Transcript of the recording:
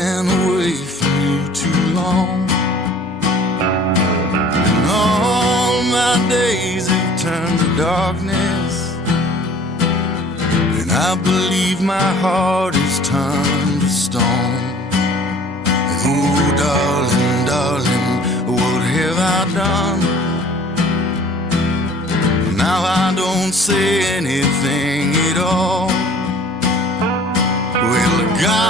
been away from you too long, and all my days have turned to darkness, and I believe my heart is turned to stone. And oh, darling, darling, what have I done? Now I don't say anything at all. Well, God